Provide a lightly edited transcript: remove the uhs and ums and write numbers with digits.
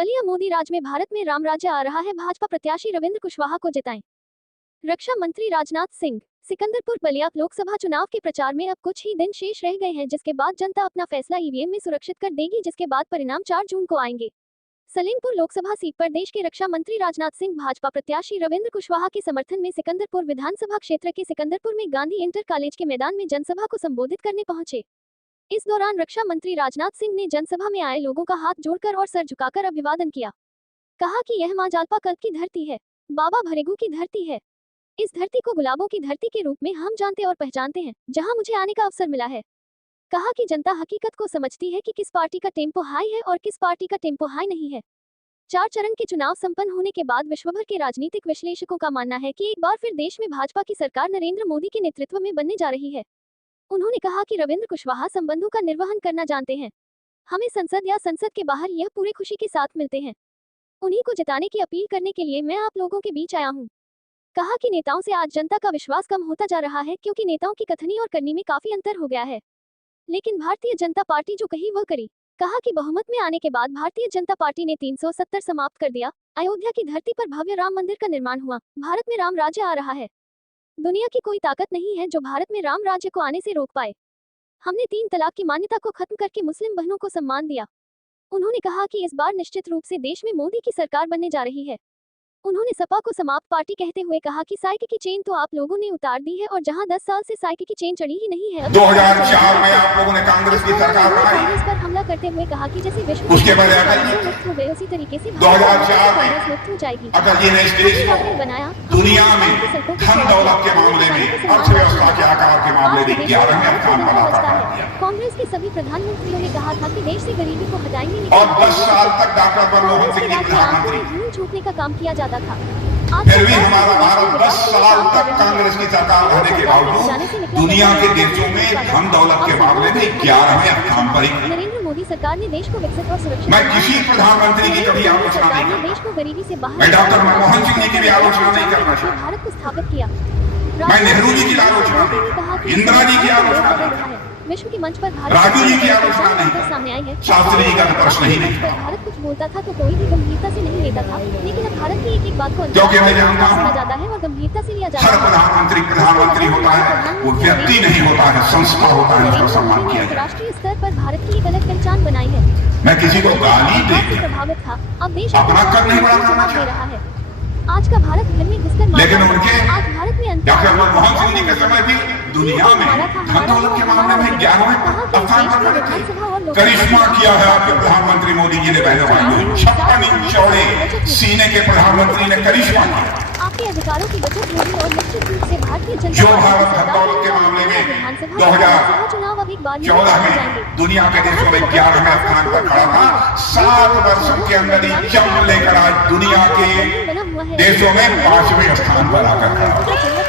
बलिया मोदी राज में भारत में राम राज्य आ रहा है, भाजपा प्रत्याशी रविंद्र कुशवाहा को जिताएं। रक्षा मंत्री राजनाथ सिंह। सिकंदरपुर बलिया लोकसभा चुनाव के प्रचार में अब कुछ ही दिन शेष रह गए हैं, जिसके बाद जनता अपना फैसला ईवीएम में सुरक्षित कर देगी, जिसके बाद परिणाम 4 जून को आएंगे। सलेमपुर लोकसभा सीट पर देश के रक्षा मंत्री राजनाथ सिंह भाजपा प्रत्याशी रविंद्र कुशवाहा के समर्थन में सिकंदरपुर विधानसभा क्षेत्र के सिकंदरपुर में गांधी इंटर कॉलेज के मैदान में जनसभा को संबोधित करने पहुंचे। इस दौरान रक्षा मंत्री राजनाथ सिंह ने जनसभा में आए लोगों का हाथ जोड़कर और सर झुकाकर अभिवादन किया। कहा कि यह मां जालपा कल्प की धरती है, बाबा भरेगू की धरती है। इस धरती को गुलाबों की धरती के रूप में हम जानते और पहचानते हैं, जहां मुझे आने का अवसर मिला है। कहा कि जनता हकीकत को समझती है कि किस पार्टी का टेम्पो हाई है और किस पार्टी का टेम्पो हाई नहीं है। 4 चरण के चुनाव संपन्न होने के बाद विश्वभर के राजनीतिक विश्लेषकों का मानना है कि एक बार फिर देश में भाजपा की सरकार नरेंद्र मोदी के नेतृत्व में बनने जा रही है। उन्होंने कहा कि रविंद्र कुशवाहा संबंधों का निर्वहन करना जानते हैं। हमें संसद या संसद के बाहर यह पूरे खुशी के साथ मिलते हैं। उन्हीं को जिताने की अपील करने के लिए मैं आप लोगों के बीच आया हूं। कहा कि नेताओं से आज जनता का विश्वास कम होता जा रहा है, क्योंकि नेताओं की कथनी और करनी में काफी अंतर हो गया है। लेकिन भारतीय जनता पार्टी जो कही वह करी। कहा कि बहुमत में आने के बाद भारतीय जनता पार्टी ने 370 समाप्त कर दिया। अयोध्या की धरती पर भव्य राम मंदिर का निर्माण हुआ। भारत में राम राज्य आ रहा है। दुनिया की कोई ताकत नहीं है जो भारत में राम राज्य को आने से रोक पाए। हमने 3 तलाक की मान्यता को खत्म करके मुस्लिम बहनों को सम्मान दिया। उन्होंने कहा कि इस बार निश्चित रूप से देश में मोदी की सरकार बनने जा रही है। उन्होंने सपा को समाप्त पार्टी कहते हुए कहा कि साइकिल की चेन तो आप लोगों ने उतार दी है, और जहां 10 साल से साइकिल की चेन चढ़ी ही नहीं है। 2004 में आप लोगों ने कांग्रेस की सरकार बनाई। कांग्रेस पर हमला करते हुए कहा कि जैसे विश्व उसके बाद मुक्त हो गए, उसी तरीके से 2004 में कांग्रेस मुक्त हो जाएगी। अटल जी ने इस देश को बनाया दुनिया में धन दौलत के मामले में, अर्थव्यवस्था के आकार के मामले में 11वें स्थान पर लाकर दिया। कांग्रेस के सभी प्रधानमंत्रियों ने कहा था कि देश से गरीबी को हटाएंगे, और 10 साल तक डॉक्टर मनमोहन सिंह जी प्रधानमंत्री छूटने का काम किया जाता था। फिर भी हमारा भारत 10 साल तक कांग्रेस की सरकार रहने के बावजूद दुनिया के देशों में धन दौलत के मामले में 11वें स्थान पर ही। नरेंद्र मोदी सरकार ने देश को विकसित और सुरक्षित। मैं किसी प्रधानमंत्री की कभी आलोचना नहीं करता। देश को गरीबी से बाहर। मैं डॉक्टर मनमोहन सिंह जी की भी आलोचना नहीं करना चाहता। भारत को स्थापित किया। मैं नेहरू जी की आलोचना नहीं, इंदिरा जी की आलोचना नहीं, विश्व के मंच पर भारत राजू जी की आलोचना नहीं, सामने आई है। शास्त्री जी का प्रश्न ही नहीं। भारत कुछ बोलता था तो कोई भी गंभीरता से नहीं लेता था, लेकिन अब भारत की एक बात को क्योंकि मैं जानता हूं सुना जाता है और गंभीरता से लिया जाता हर है। प्रधानमंत्री होता है, वो व्यक्ति नहीं होता है, संस्था होता है, उसका सम्मान किया जाए। राष्ट्रीय स्तर पर भारत की एक अलग पहचान बनाई है। मैं किसी को गाली दे प्रभावित था, अब देश अपना कद नहीं बड़ा करना दे रहा है। आज का भारत घर में घुसकर, लेकिन उनके आज भारत में डॉक्टर मनमोहन सिंह जी के समय भी दुनिया में धन दौलत के मामले में 11वें स्थान पर खड़े थे। करिश्मा किया है आपके प्रधानमंत्री मोदी जी ने, बहनों भाइयों। 56 इंच चौड़े सीने के प्रधानमंत्री ने करिश्मा किया। आपके अधिकारों की बचत होगी और निश्चित रूप से भारतीय जनता जो भारत धन दौलत के मामले में 2014 में दुनिया के देशों में 11वें स्थान पर खड़ा था, 7 वर्षों के अंदर ही जंग लेकर आज दुनिया के देशों में 5वें स्थान पर आकर खड़ा।